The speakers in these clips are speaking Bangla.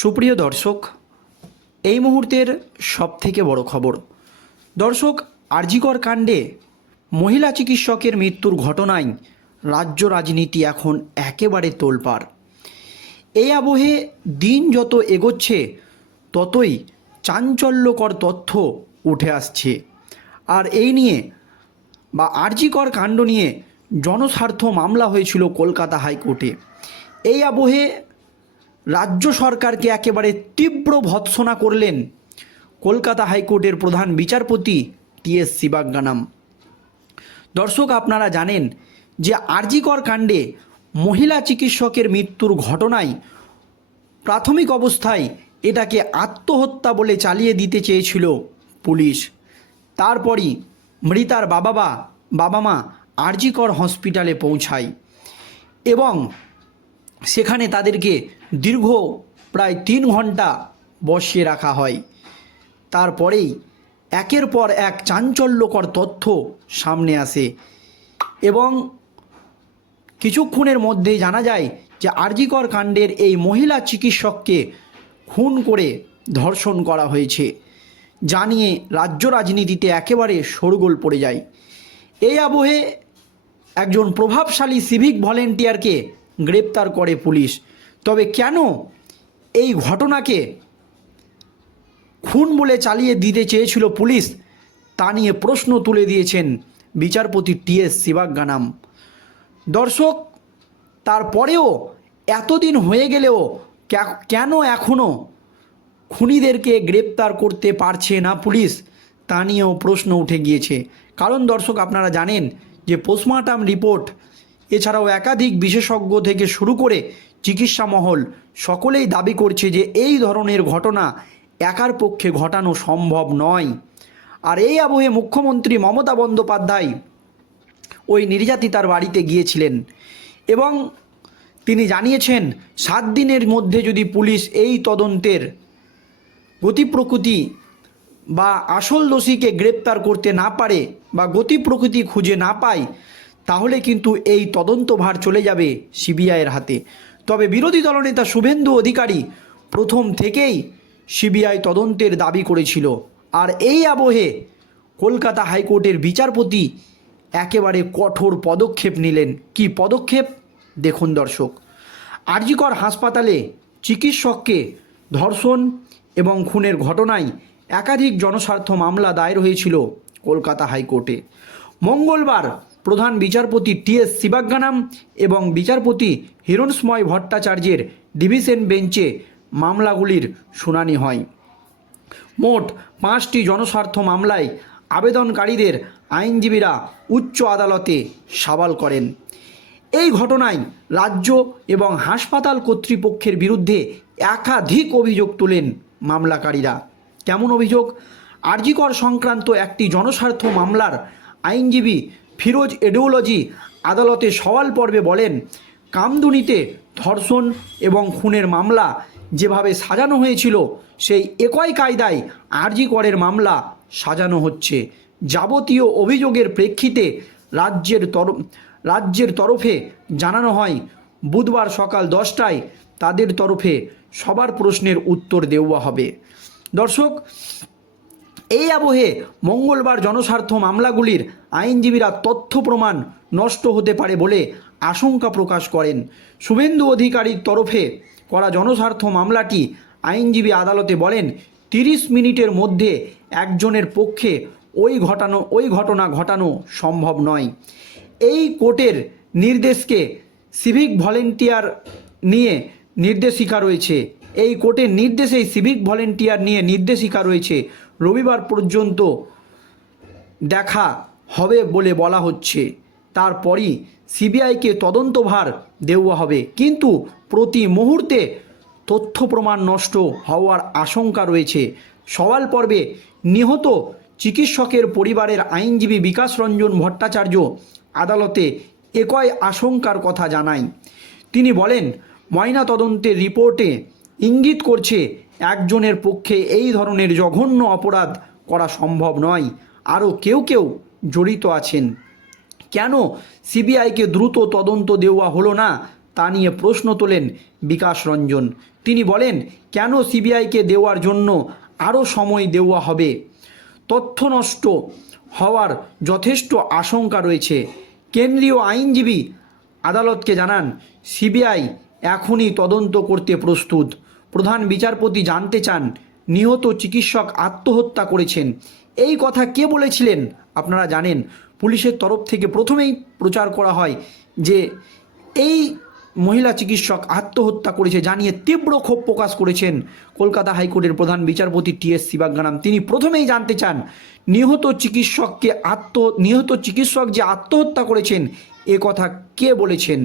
সুপ্রিয় দর্শক, এই মুহূর্তের সবথেকে বড় খবর। দর্শক, আরজিকর কাণ্ডে মহিলা চিকিৎসকের মৃত্যুর ঘটনায় রাজ্য রাজনীতি এখন একেবারে তোলপাড়। এই আবহে দিন যত এগোচ্ছে, ততই চাঞ্চল্যকর তথ্য উঠে আসছে। আর এই নিয়ে বা আরজিকর কাণ্ড নিয়ে জনস্বার্থ মামলা হয়েছিল কলকাতা হাইকোর্টে। এই আবহে রাজ্য সরকারকে একেবারে তীব্র ভৎসনা করলেন কলকাতা হাইকোর্টের প্রধান বিচারপতি টি এস শিবাজ্ঞানাম দর্শক, আপনারা জানেন যে আরজিকর কাণ্ডে মহিলা চিকিৎসকের মৃত্যুর ঘটনায় প্রাথমিক অবস্থায় এটাকে আত্মহত্যা বলে চালিয়ে দিতে চেয়েছিল পুলিশ। তারপরই মৃতার বাবা বাবা মা আরজিকর হসপিটালে পৌঁছায় এবং সেখানে তাদেরকে দীর্ঘ প্রায় তিন ঘণ্টা বসিয়ে রাখা হয়। তারপরেই একের পর এক চাঞ্চল্যকর তথ্য সামনে আসে এবং কিছুক্ষণের মধ্যেই জানা যায় যে আরজিকর কাণ্ডের এই মহিলা চিকিৎসককে খুন করে ধর্ষণ করা হয়েছে। জানিয়ে রাজ্য রাজনীতিতে একেবারে শোরগোল পড়ে যায়। এই আবহে একজন প্রভাবশালী সিভিক ভলেন্টিয়ারকে গ্রেপ্তার করে পুলিশ। তবে কেন এই ঘটনাকে খুন বলে চালিয়ে দিতে চেয়েছিল পুলিশ, তা নিয়ে প্রশ্ন তুলে দিয়েছেন বিচারপতি টি এস শিবাজ্ঞানাম। দর্শক, তারপরেও এতদিন হয়ে গেলেও কেন এখনও খুনিদেরকে গ্রেপ্তার করতে পারছে না পুলিশ, তা নিয়েও প্রশ্ন উঠে গিয়েছে। কারণ দর্শক, আপনারা জানেন যে পোস্টমর্টম রিপোর্ট এছাড়াও একাধিক বিশেষজ্ঞ থেকে শুরু করে চিকিৎসা মহল সকলেই দাবি করছে যে এই ধরনের ঘটনা একার পক্ষে ঘটানো সম্ভব নয়। আর এই আবহে মুখ্যমন্ত্রী মমতা বন্দ্যোপাধ্যায় ওই নির্যাতিতার বাড়িতে গিয়েছিলেন এবং তিনি জানিয়েছেন, সাত দিনের মধ্যে যদি পুলিশ এই তদন্তের গতি প্রকৃতি বা আসল দোষীকে গ্রেপ্তার করতে না পারে বা গতি প্রকৃতি খুঁজে না পায় তাহলে কিন্তু এই তদন্তভার চলে যাবে সিবিআইয়ের হাতে। তবে বিরোধী দলনেতা শুভেন্দু অধিকারী প্রথম থেকেই সিবিআই তদন্তের দাবি করেছিল। আর এই আবহে কলকাতা হাইকোর্টের বিচারপতি একেবারে কঠোর পদক্ষেপ নিলেন। কি পদক্ষেপ? দেখুন দর্শক। আরজিকর হাসপাতালে চিকিৎসককে ধর্ষণ এবং খুনের ঘটনায় একাধিক জনস্বার্থ মামলা দায়ের হয়েছিল কলকাতা হাইকোর্টে। মঙ্গলবার প্রধান বিচারপতি টি এস শিবাজ্ঞানাম এবং বিচারপতি হিরণসময় ভট্টাচার্যের ডিভিশন বেঞ্চে মামলাগুলির শুনানি হয়। মোট পাঁচটি জনস্বার্থ মামলায় আবেদনকারীদের আইনজীবীরা উচ্চ আদালতে সওয়াল করেন। এই ঘটনায় রাজ্য এবং হাসপাতাল কর্তৃপক্ষের বিরুদ্ধে একাধিক অভিযোগ তোলেন মামলাকারীরা। কেমন অভিযোগ? আরজিকর সংক্রান্ত একটি জনস্বার্থ মামলার আইনজীবী ফিরোজ এডিওলজি আদালতে সওয়াল পর্বে বলেন, কামদুনিতে ধর্ষণ এবং খুনের মামলা যেভাবে সাজানো হয়েছিল, সেই একই কায়দায় আরজি করের মামলা সাজানো হচ্ছে। যাবতীয় অভিযোগের প্রেক্ষিতে রাজ্যের তরফ রাজ্যের তরফে জানানো হয়, বুধবার সকাল দশটায় তাদের তরফে সবার প্রশ্নের উত্তর দেওয়া হবে। দর্শক এই আবহে মঙ্গলবার জনস্বার্থ মামলাগুলির আইনজীবীরা তথ্য প্রমাণ নষ্ট হতে পারে বলে আশঙ্কা প্রকাশ করেন। শুভেন্দু অধিকারীর তরফে করা জনস্বার্থ মামলাটি আইনজীবী আদালতে বলেন, তিরিশ মিনিটের মধ্যে একজনের পক্ষে ওই ঘটানো, ওই ঘটনা ঘটানো সম্ভব নয়। এই কোর্টের নির্দেশকে সিভিক ভলেন্টিয়ার নিয়ে নির্দেশিকা রয়েছে। এই কোর্টের নির্দেশেই সিভিক ভলেন্টিয়ার নিয়ে নির্দেশিকা রয়েছে। রবিবার পর্যন্ত দেখা হবে বলে বলা হচ্ছে। তারপরই সিবিআইকে তদন্তভার দেওয়া হবে। কিন্তু প্রতি মুহূর্তে তথ্য প্রমাণ নষ্ট হওয়ার আশঙ্কা রয়েছে। সওয়াল পর্বে নিহত চিকিৎসকের পরিবারের আইনজীবী বিকাশ রঞ্জন ভট্টাচার্য আদালতে একই আশঙ্কার কথা জানায়। তিনি বলেন ময়না তদন্তের রিপোর্টে ইঙ্গিত করছে একজনের পক্ষে এই ধরনের জঘন্য অপরাধ করা সম্ভব নয়। আরও কেউ কেউ জড়িত আছেন। কেন সিবিআইকে দ্রুত তদন্ত দেওয়া হলো না, তা নিয়ে প্রশ্ন তোলেন বিকাশ রঞ্জন। তিনি বলেন, কেন সিবিআইকে দেওয়ার জন্য আরও সময় দেওয়া হবে? তথ্য নষ্ট হওয়ার যথেষ্ট আশঙ্কা রয়েছে। কেন্দ্রীয় আইনজীবী আদালতকে জানান, সিবিআই এখনই তদন্ত করতে প্রস্তুত। প্রধান বিচারপতি জানতে চান, নিহত চিকিৎসক আত্মহত্যা করেছেন। এই কথা কে বলেছিলেন আপনারা জানেন। পুলিশের তরফ থেকে প্রথমেই প্রচার করা হয় যে, এই মহিলা চিকিৎসক আত্মহত্যা করেছে জানিয়ে তীব্র ক্ষোভ প্রকাশ করেছেন কলকাতা হাইকোর্টের প্রধান বিচারপতি টি এস শিবাগানাম তিনি প্রথমেই জানতে চান, নিহত চিকিৎসককে আত্ম, নিহত চিকিৎসক যে আত্মহত্যা করেছেন, এ কথা কে বলেছেন?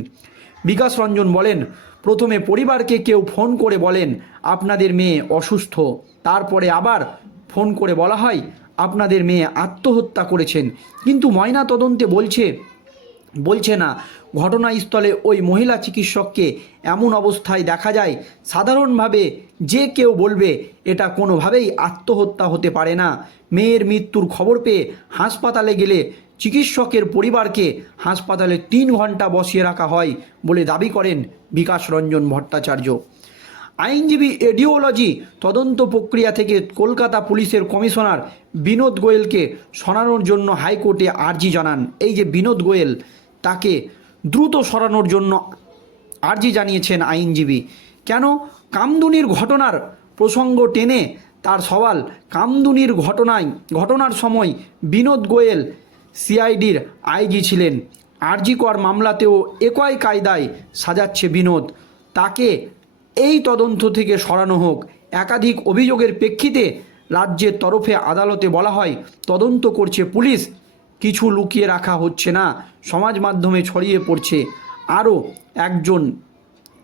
বিকাশ রঞ্জন বলেন প্রথমে পরিবারকে কেউ ফোন করে বলেন, আপনাদের মেয়ে অসুস্থ। তারপরে আবার ফোন করে বলা হয়, আপনাদের মেয়ে আত্মহত্যা করেছেন। কিন্তু ময়না তদন্তে বলছে বলছে না, ঘটনাস্থলে ওই মহিলা চিকিৎসককে এমন অবস্থায় দেখা যায়, সাধারণভাবে যে কেউ বলবে এটা কোনোভাবেই আত্মহত্যা হতে পারে না। মেয়ের মৃত্যুর খবর পেয়ে হাসপাতালে গেলে চিকিৎসকের পরিবারকে হাসপাতালে তিন ঘণ্টা বসিয়ে রাখা হয় বলে দাবি করেন বিকাশ রঞ্জন ভট্টাচার্য। আইনজীবী এডিওলজি তদন্ত প্রক্রিয়া থেকে কলকাতা পুলিশের কমিশনার বিনোদ গোয়েলকে সরানোর জন্য হাইকোর্টে আর্জি জানান। এই যে বিনোদ গোয়েল, তাকে দ্রুত সরানোর জন্য আর্জি জানিয়েছেন আইনজীবী। কেন? কামদুনির ঘটনার প্রসঙ্গ টেনে তার সওয়াল, কামদুনির ঘটনায়, ঘটনার সময় বিনোদ গোয়েল সিআইডির আইজি ছিলেন। আরজিকর মামলাতেও একই কায়দায় সাজাচ্ছে বিনোদ। তাকে এই তদন্ত থেকে সরানো হোক। একাধিক অভিযোগের প্রেক্ষিতে রাজ্যের তরফে আদালতে বলা হয়, তদন্ত করছে পুলিশ। কিছু লুকিয়ে রাখা হচ্ছে না। সমাজ মাধ্যমে ছড়িয়ে পড়ছে আরও একজন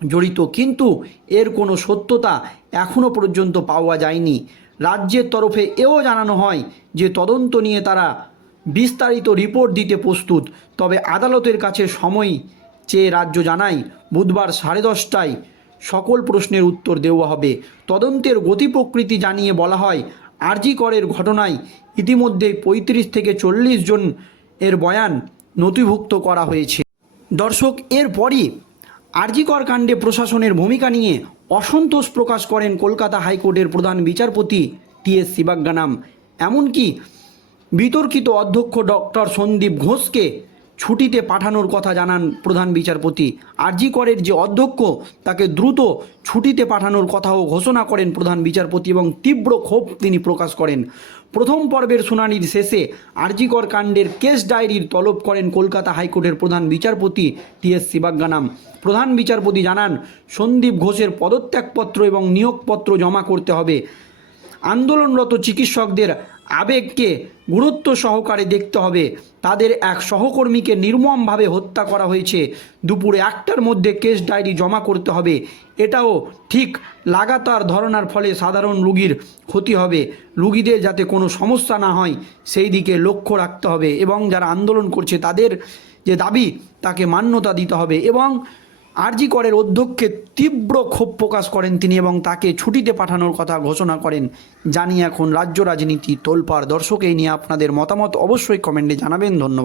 জড়িত। কিন্তু এর কোনো সত্যতা এখনও পর্যন্ত পাওয়া যায়নি। রাজ্যের তরফে এও জানানো হয় যে তদন্ত নিয়ে তারা বিস্তারিত রিপোর্ট দিতে প্রস্তুত। তবে আদালতের কাছে সময় চেয়ে রাজ্য জানায়, বুধবার সাড়ে দশটায় সকল প্রশ্নের উত্তর দেওয়া হবে। তদন্তের গতি প্রকৃতি জানিয়ে বলা হয়, আরজি করের ঘটনায় ইতিমধ্যে পঁয়ত্রিশ থেকে চল্লিশ জন এর বয়ান নথিভুক্ত করা হয়েছে। দর্শক এরপরই আরজিকর কাণ্ডে প্রশাসনের ভূমিকা নিয়ে অসন্তোষ প্রকাশ করেন কলকাতা হাইকোর্টের প্রধান বিচারপতি টি এস শিবাজ্ঞানাম। এমনকি বিতর্কিত অধ্যক্ষ ডক্টর সন্দীপ ঘোষকে ছুটিতে পাঠানোর কথা জানান প্রধান বিচারপতি। আরজি করের যে অধ্যক্ষ, তাকে দ্রুত ছুটিতে পাঠানোর কথাও ঘোষণা করেন প্রধান বিচারপতি এবং তীব্র ক্ষোভ তিনি প্রকাশ করেন। প্রথম পর্বের শুনানির শেষে আরজিকর কাণ্ডের কেস ডায়েরির তলব করেন কলকাতা হাইকোর্টের প্রধান বিচারপতি টি এস শিবাজ্ঞানাম। প্রধান বিচারপতি জানান, সন্দীপ ঘোষের পদত্যাগপত্র এবং নিয়োগপত্র জমা করতে হবে। আন্দোলনরত চিকিৎসকদের আবেগকে গুরুত্ব সহকারে দেখতে হবে। তাদের এক সহকর্মীকে নির্মমভাবে হত্যা করা হয়েছে। দুপুরে একটার মধ্যে কেস ডায়েরি জমা করতে হবে। এটাও ঠিক লাগাতার ধরনার ফলে সাধারণ রুগীর ক্ষতি হবে। রুগীদের যাতে কোনো সমস্যা না হয়, সেই দিকে লক্ষ্য রাখতে হবে এবং যারা আন্দোলন করছে তাদের যে দাবি, তাকে মান্যতা দিতে হবে এবং আরজি করের অধ্যক্ষে তীব্র ক্ষোভ প্রকাশ করেন তিনি এবং তাকে ছুটিতে পাঠানোর কথা ঘোষণা করেন। জানি এখন রাজ্য রাজনীতি তোলপাড়। দর্শক নিয়ে আপনাদের মতামত অবশ্যই কমেন্টে জানাবেন। ধন্যবাদ।